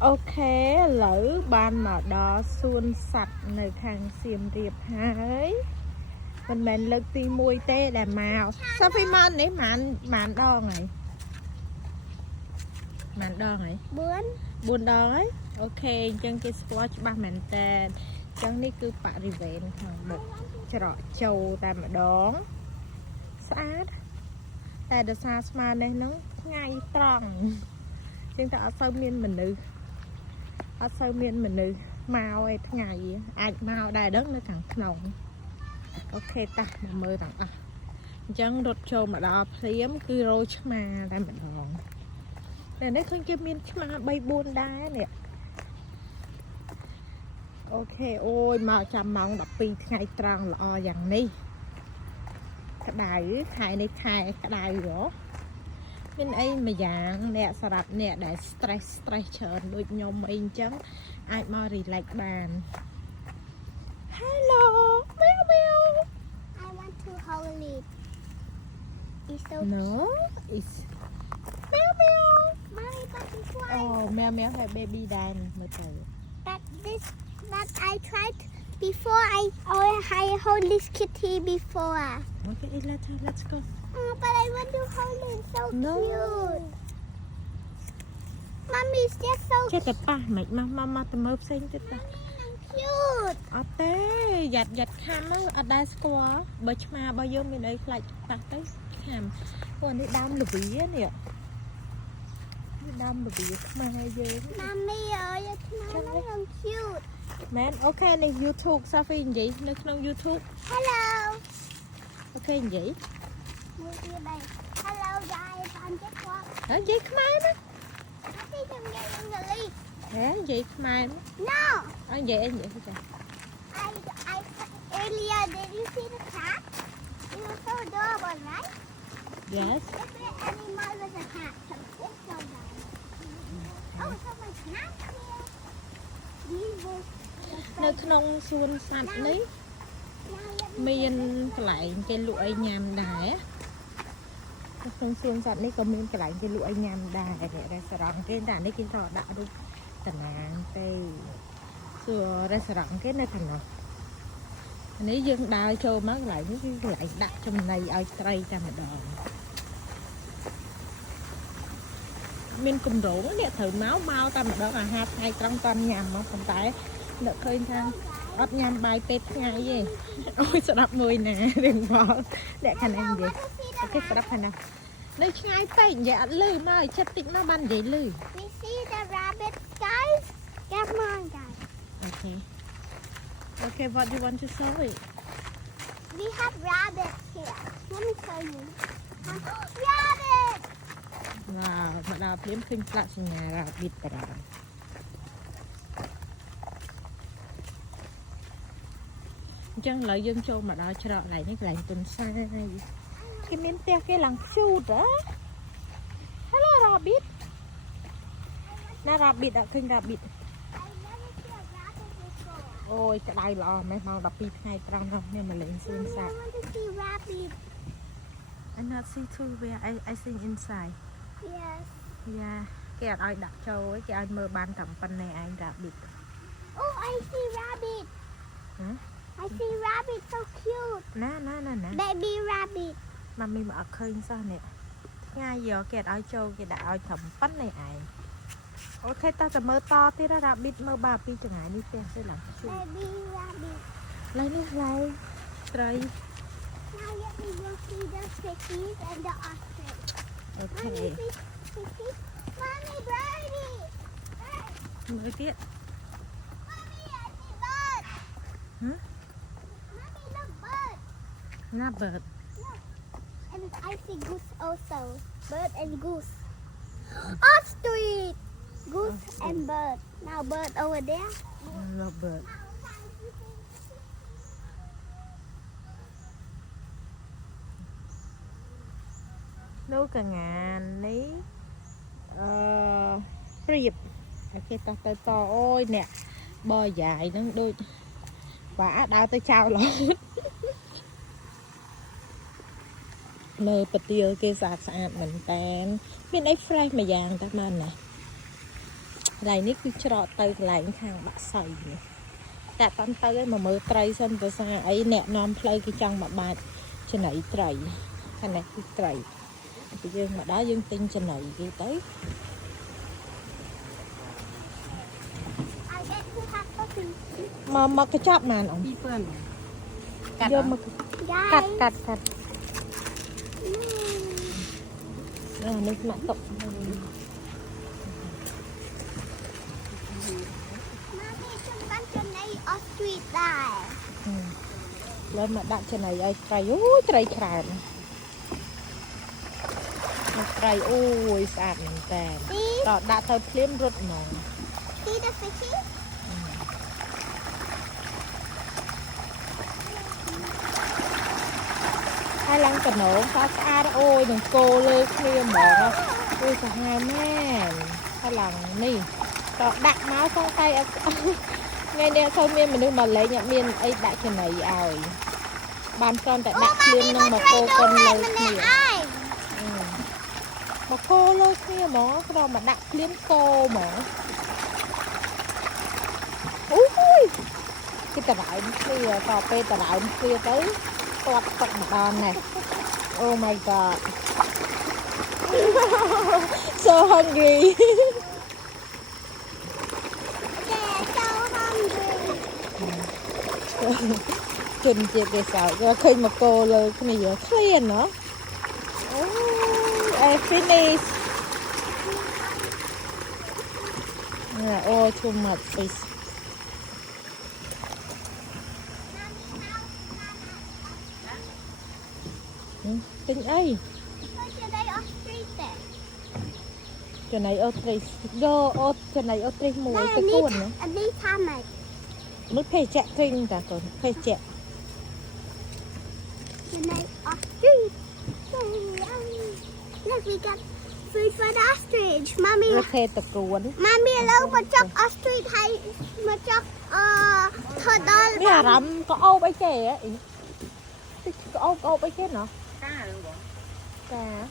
Ok, lỡ ban mà đó xuân sạch nơi khang xiêm riệp hái mình lực ti mùi tê là màu sao phải màn đấy màn đo này màn đo này buồn đo ấy ok chân cái swatch ba mình tên chân này cứ bạ đi về một trọ châu ta mà đón sátแต่เดซาสมาเนี่ยน้องไงตรองจึงแต่เอาเซอร์เมียนเหมือนนึเอาเซอร์เมียนเหมือนนึมาไอ้ไงไอ้มาได้เด้งในถังขนมโอเคตามามือต่างอ่ะจังรถโจมาดอเพลียมคือโรชมาได้เหมือนทองแต่ได้เคยจะมีมาใบบุญได้เนี่ยโอเคโอ้ยมาจำมองแบบปีไงตรองละอย่างนี้กระดาษไข่ในไข่กระดาษเหรอเป็นไอ้มาอย่างเนี่ยสลับเนี่ยได้สเตรสเชิญโดยยมเองจังไอ้มารีแลกบาน Hello แมวแมว I want to hold it. It's so No it's แมวแมว Mommy, but it's why. Oh แมวแมวให้ baby ได้มาเจอ But I tried before. I hold this kitty before. Okay let's go But I want to hold it. So No cute. Mommy, it's just so ចេះតែប៉ះមិនមកទៅមើលផ្សេងទៀតប៉ះ cute. អត់ទេយ៉ាត់ខាំអត់ដែរស្គាល់បើឆ្មារបស់យើងមានអីខ្លាចប៉ះទៅខាំព្រោះនេះដើមលវីនេះនេះដើមលវីខ្មែរយើង Mommy, it's not so cute. មែនអូខេនេះ YouTube Safi និយាយនៅក្នុង YouTube Hello. អូខេនិយាយ Hello, guys. I'm just walking. ហើយនិយាយខ្មែរណា I think I'm getting the leaf. ហេនិយាយខ្មែរណា No. អើនិយាយចា I earlier, did you see the cat? It was so adorable, right? Yes Every animal was a cat. So it's so nice. Oh, so my cat here. These were នៅក្នុងសួនសត្វនេះមានកន្លែងគេលក់ឲ្យញ៉ាំដែរនៅក្នុងសួនសត្វនេះក៏មានកន្លែងគេលក់ឲ្យញ៉ាំដែររេស្តូរ៉ង់គេតែនេះគេត្រូវដាក់រូបតាណាងទេសួររេស្តូរ៉ង់គេនៅខាងនោះនេះយើងដើរចូលមកកន្លែងនេះគឺកន្លែងដាក់ចំណីឲ្យត្រីតែម្ដងមានគម្រោងនេះត្រូវមកតែម្ដងអាហារថ្ងៃត្រង់តន់ញ៉ាំមកប៉ុន្តែនឹកឃើញថាអត់ញ៉ាំបាយពេលថ្ងៃទេអូយស្ដាប់មួយណារឿងបងអ្នកខាងនេះនិយាយអូខេស្ដាប់ខាងណានៅឆ្ងាយពេកនិយាយអត់លឺមកចិត្តតិចមកបាននិយាយលឺ We see the rabbit, guys. Come on, guys. Okay what do you want to show it We have rabbits here. Let me show you. Rabbit! វ៉ាវមកដល់ព្រាមឃើញផ្លាកសញ្ញារ៉ាប៊ីតតាអញ្ចឹងឥឡូវយើងចូលមកដល់ច្រកកន្លែងនេះកន្លែងទុនសាយគេមានផ្ទះគេឡើងឈូតហ៎ Hello rabbit ណា rabbit អត់ឃើញ rabbit I never see a rabbit before. អូយក្តៅល្អមែនម៉ោង12ថ្ងៃត្រង់នោះនេះមកលេងសួន Mommy, ស I ត្វ want to see rabbit. I not see too where I see inside Yes. yeah គេអត់ឲ្យដាក់ចូលឯងគេឲ្យមើលបានតែប៉ុណ្ណេះឯង rabbit Oh, I see rabbit. Huh? I see rabbit, so cute. ណា Baby rabbit. ម៉ាមីមកអត់ឃើញសោះនេះថ្ងៃយកគេអត់ឲ្យចូលគេដាក់ឲ្យត្រឹមប៉ុណ្ណេះឯងអូខេតោះតែមើលតទៀត rabbit មើលបាពីចង្អាយនេះផ្ទះទៅឡើងជួ Baby rabbit. ឡើយនេះឡើយត្រី Now let me go see the piggies and the ostrich. អូខេ Mommy, see piggies. Mommy, birdie. Bird. មើលទៀត Mommy, I see bird. Huh? Mommy, look, bird. ណា bird Look. And I see goose also. Bird and goose. Ostrich. Goose and bird. Now bird over there. love bird នោះកងាននេះព្រៀបគេតោះទៅតអូយអ្នកបយាយហ្នឹងដូចបាដើរទៅចោលរហូតមើលប្រទាលគេស្អាតមែនតើមានអី fresh មួយយ៉ាងតែបានណា lại ní cứ trọ tới lại hàng bạc sầy cả tan tới mà mơ tray xong từ xa ấy nẹt non play cái trong mà bạn trên này tray cái này cái tray bây giờ mà đá dương tinh trên này đi tới mà cái chóp mà nó vô mà cắt nước mặn cộng lên mà đặt trên này ai tray ui tray khàn tray ui sạch tàn đó đã thôi phim rút nồng hai lăng cà nổ phá xa đó ôi đừng cô lơ kia mở ôi cả hai mẹ hai lăng nì đó đặt máu trong tay ngay đeo thôi miên mình đừng mà lấy nhận miên ấy đại trên này ảo bàn con tại đặt liên nhưng mà cô con lơ kia mà cô lơ kia mà cái đó mà đặt liên cô mà ui cái tà đại kia tò pe tà đại kia tới toát tận đòn này oh my god so hungry kinh chị cái sao rồi khi mà cô lời cái này giờ clean nữa I finish oh too much fish tính ấy chỗ này ostrich go chỗ này ostrich mùi cái cuốn nữa mới phê chẹt kinh cả còn phê chẹt look we got food for the ostrich mommy nó phê tập cuốn mommy lâu mà chọc ostrich hay mà chọc thật đó bây giờ rắm có ô bấy chè á có ô bấy chè nó cá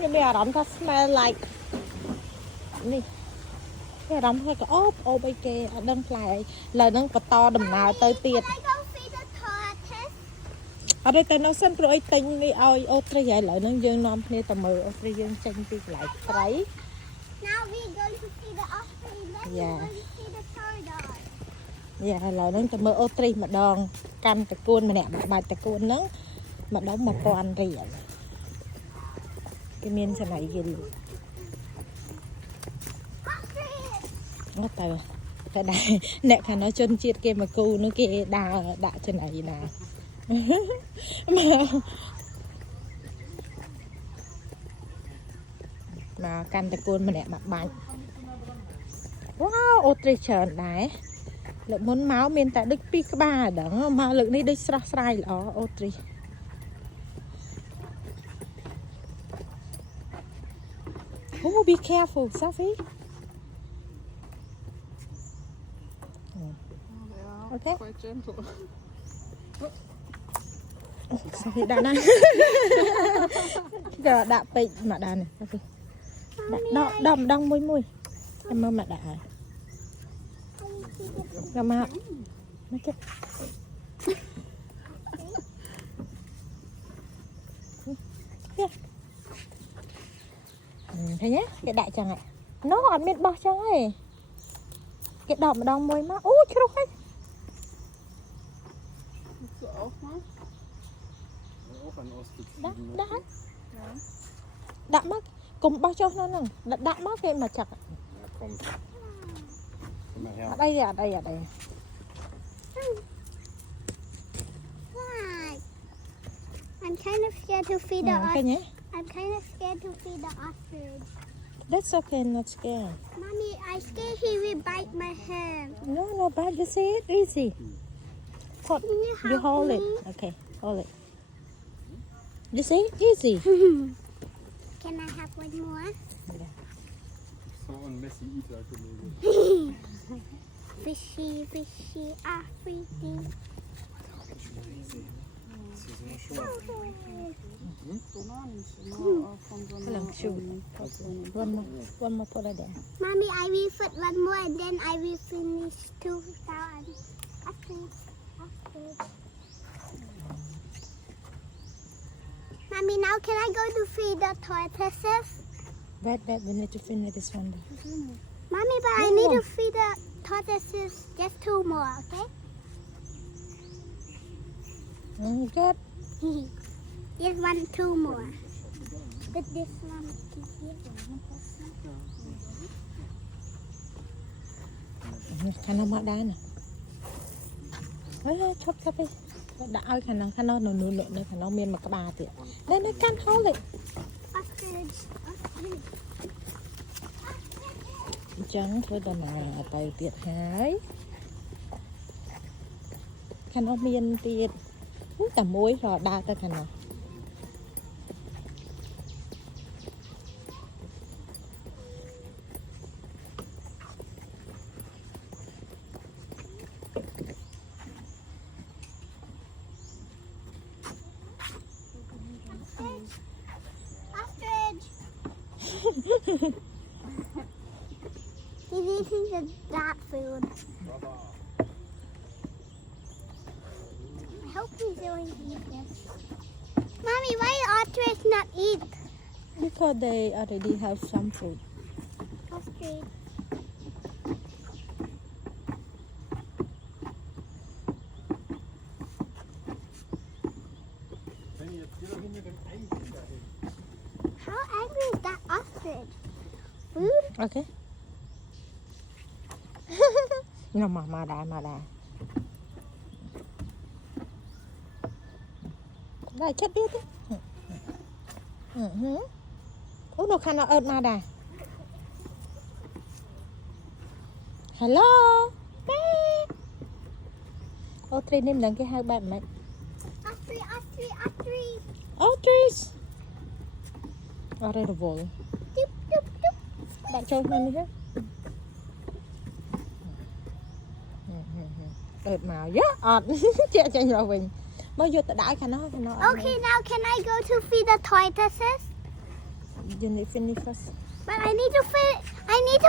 nhưng bây giờ rắm nó smell like nè bây giờ rắm hay có ô bấy chè đâm lại lời nó có to đầm nào tới tiệt ở đây ta nó xanh rồi tinh đi ơi ô tre vậy lại nó dương non nè tầm mờ ô tre dương tranh đi lại thấy dạ lại nó tầm mờ ô tre mà đòn canh tạt cuốn mà nè bài tạt cuốn nó mà đóng một con rỉ cái miên sẽ này gì nó từ cái này nè thằng nó chân chiết kia mà cu nó kia đà trên này nè mà canh tạc cuốn mà nè mặt bánh wow ô trê trơn đấy lượng muốn máu miền tại đức pi ba đó mà lượng đi đức srai là ô trê oh be careful Sophie okay Sophie đã nè giờ đã bị mà đàn này Sophie đâm đâm mùi em mơ mà đã rồi mà nó chết thấy nhé cái đại chẳng ạ nó còn biết bao chẳng ấy cái đỏ mà đong môi má ú chứ đâu hay đã mất cùng bao cho nó nè đã mất cái mà chặt ở đây à đây à đây I'm kind of scared to feed the cái nhé I'm kind of scared to feed the ostrich. That's okay, not scared. Mommy, I scared he will bite my hand. No, bite. You see it easy. Hold, you hold it. Okay, hold it. You see, easy. Can I have one more? Yeah. So messy eater. Fishy, fishy, African. Sie sind noch schon. Kalang shoot. One more put it there. Mommy, I will put one more and then I will finish 2,000. Mommy, now can I go to feed the tortoises? Wait, we need to finish this one. Mommy, but I need to feed the tortoises just 2 more, okay? Good. Just 2 more. But this one is here. Khả năng mặc đá nè. Chop đi. Đã ơi khả năng nó nửa nữa khả năng miên mà các bà tiệt. Đây nó can hao lại. Ostrich. Chẳng thôi đàn mà tay tiệt hái. Khả năng miên tiệt. Cả muối rồi đa tới khả năng. Ostrich. He's eating the dog food. I hope he's going to eat this. Mommy, why ostrich not eat? Because they already have some food. Ostrich. Wenn ihr jetzt hier noch hinter dem Eis dahin. How angry is that ostrich? Food? Okay. Nhưng mà đà. Đây chết biết đấy. Ủa nó khăn nó ớt mà đà. Hello. Ô tri nên đừng cái hai bạn mày. Ostrich. Ostrich. Ở đây là vội. Doop, doop, doop. Bạn chơi mình đi chứ. Ớt màu yeah, ọt. Chị chạy vào mình. Mới vô tự đãi khả nó. Okay, now can I go to feed the tortoises? You need to finish first. But I need to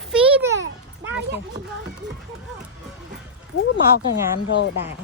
feed it. Now Okay. you can go eat the tortoise. Màu cái ngàn rồi đại.